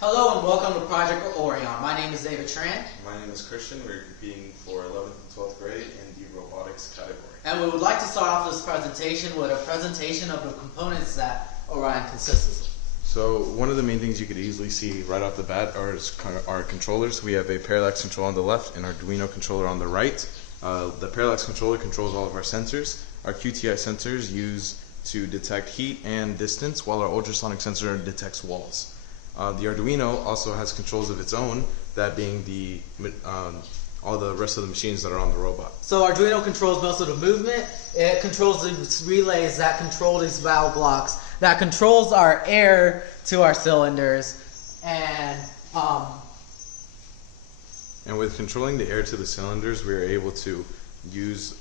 Hello and welcome to Project Orion. My name is David Tran. My name is Christian. We're competing for 11th and 12th grade in the robotics category. And we would like to start off this presentation with a presentation of the components that Orion consists of. So one of the main things you could easily see right off the bat are our controllers. We have a Parallax controller on the left and our Arduino controller on the right. The Parallax controller controls all of our sensors. Our QTI sensors use to detect heat and distance, while our ultrasonic sensor detects walls. The Arduino also has controls of its own, that being all the rest of the machines that are on the robot. So Arduino controls most of the movement. It controls the relays that control these valve blocks, that controls our air to our cylinders, and with controlling the air to the cylinders, we are able to use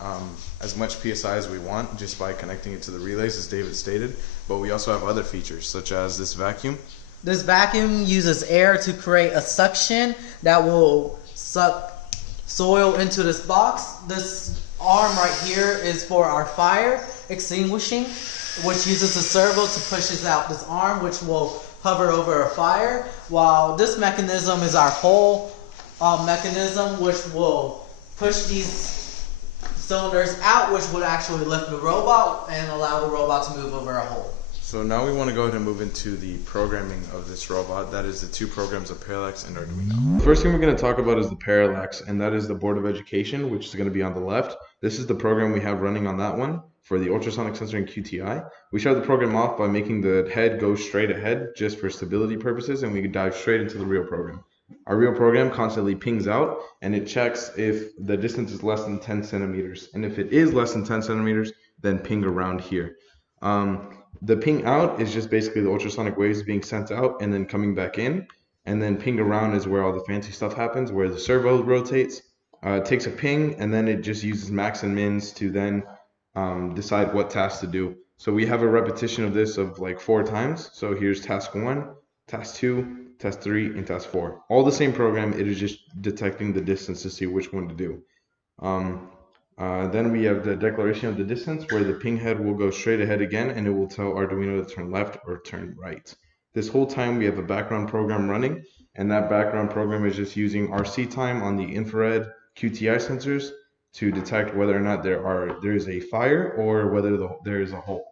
as much PSI as we want just by connecting it to the relays, as David stated. But we also have other features, such as this vacuum. This vacuum uses air to create a suction that will suck soil into this box. This arm right here is for our fire extinguishing, which uses a servo to pushes out this arm, which will hover over a fire, while this mechanism is our whole mechanism, which will push these cylinders out, which would actually lift the robot and allow the robot to move over a hole. So now we want to go ahead and move into the programming of this robot. That is the two programs of Parallax and Arduino. The first thing we're going to talk about is the Parallax, and that is the Board of Education, which is going to be on the left. This is the program we have running on that one for the ultrasonic sensor and QTI. We shut the program off by making the head go straight ahead just for stability purposes, and we can dive straight into the real program. Our real program constantly pings out, and it checks if the distance is less than 10 centimeters. And if it is less than 10 centimeters, then ping around here. The ping out is just basically the ultrasonic waves being sent out and then coming back in. And then ping around is where all the fancy stuff happens, where the servo rotates. It takes a ping, and then it just uses max and mins to then decide what task to do. So we have a repetition of this of like 4 times. So here's task 1, task 2, task 3, and task 4. All the same program, it is just detecting the distance to see which one to do. Then we have the declaration of the distance, where the ping head will go straight ahead again, and it will tell Arduino to turn left or turn right. This whole time we have a background program running, and that background program is just using RC time on the infrared QTI sensors to detect whether or not there is a fire or whether there is a hole.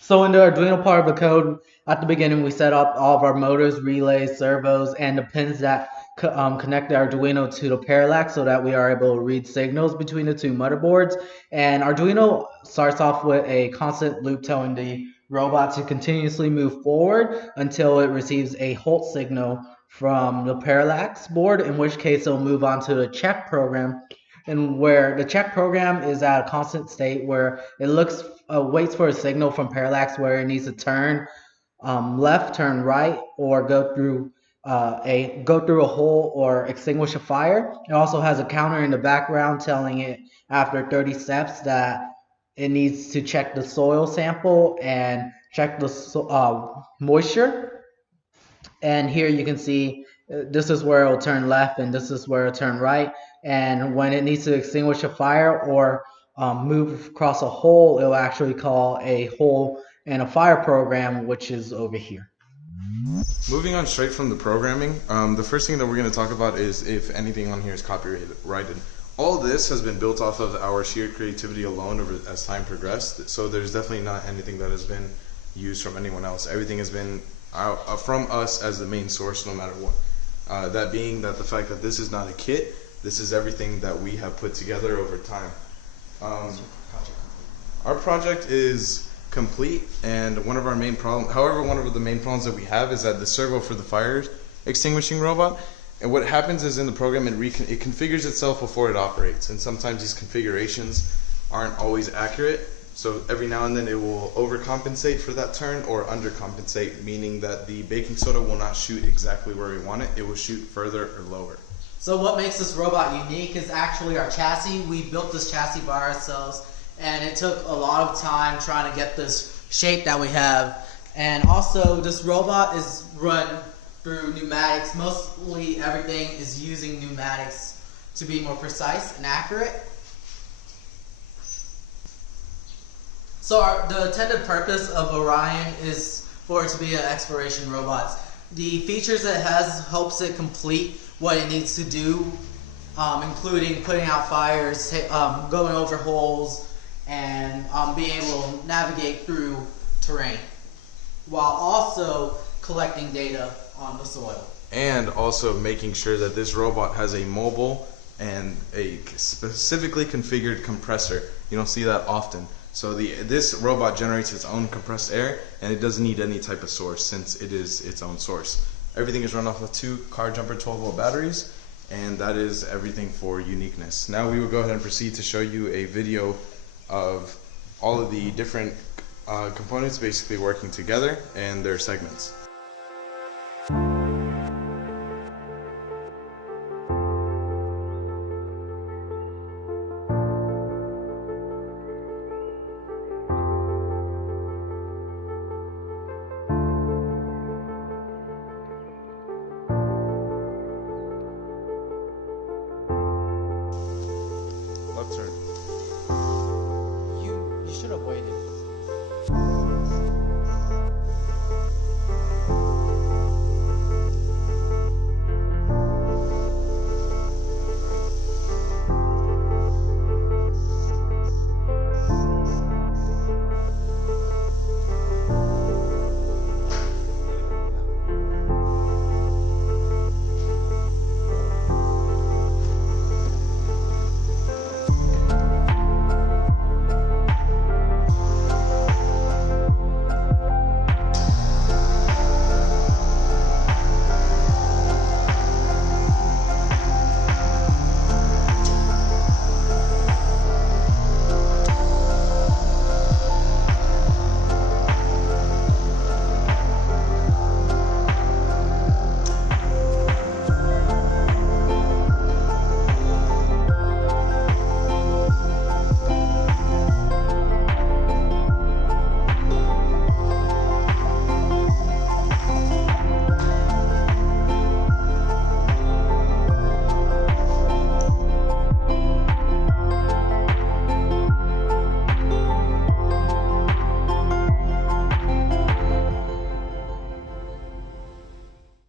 So in the Arduino part of the code, at the beginning we set up all of our motors, relays, servos, and the pins that connect the Arduino to the Parallax, so that we are able to read signals between the two motherboards. And Arduino starts off with a constant loop telling the robot to continuously move forward until it receives a halt signal from the Parallax board, in which case it'll move on to the check program, and where the check program is at a constant state where it waits for a signal from Parallax where it needs to turn left, turn right, or go through a hole or extinguish a fire. It also has a counter in the background telling it after 30 steps that it needs to check the soil sample and check the moisture. And here you can see this is where it'll turn left and this is where it'll turn right. And when it needs to extinguish a fire or move across a hole, it'll actually call a hole and a fire program, which is over here. Moving on straight from the programming, the first thing that we're going to talk about is if anything on here is copyrighted. All this has been built off of our sheer creativity alone as time progressed, so there's definitely not anything that has been used from anyone else. Everything has been from us as the main source, no matter what. That being that the fact that this is not a kit, this is everything that we have put together over time. Our project is complete, and one of the main problems that we have is that the servo for the fire extinguishing robot, and what happens is in the program it configures itself before it operates, and sometimes these configurations aren't always accurate. So every now and then it will overcompensate for that turn or undercompensate, meaning that the baking soda will not shoot exactly where we want it. It will shoot further or lower. So what makes this robot unique is actually our chassis. We built this chassis by ourselves, and it took a lot of time trying to get this shape that we have. And also this robot is run through pneumatics. Mostly everything is using pneumatics to be more precise and accurate. So the intended purpose of Orion is for it to be an exploration robot. The features it has helps it complete what it needs to do, including putting out fires, going over holes, and being able to navigate through terrain, while also collecting data on the soil. And also making sure that this robot has a mobile and a specifically configured compressor. You don't see that often. So this robot generates its own compressed air, and it doesn't need any type of source since it is its own source. Everything is run off of 2 car jumper 12-volt batteries, and that is everything for uniqueness. Now we will go ahead and proceed to show you a video of all of the different components basically working together and their segments.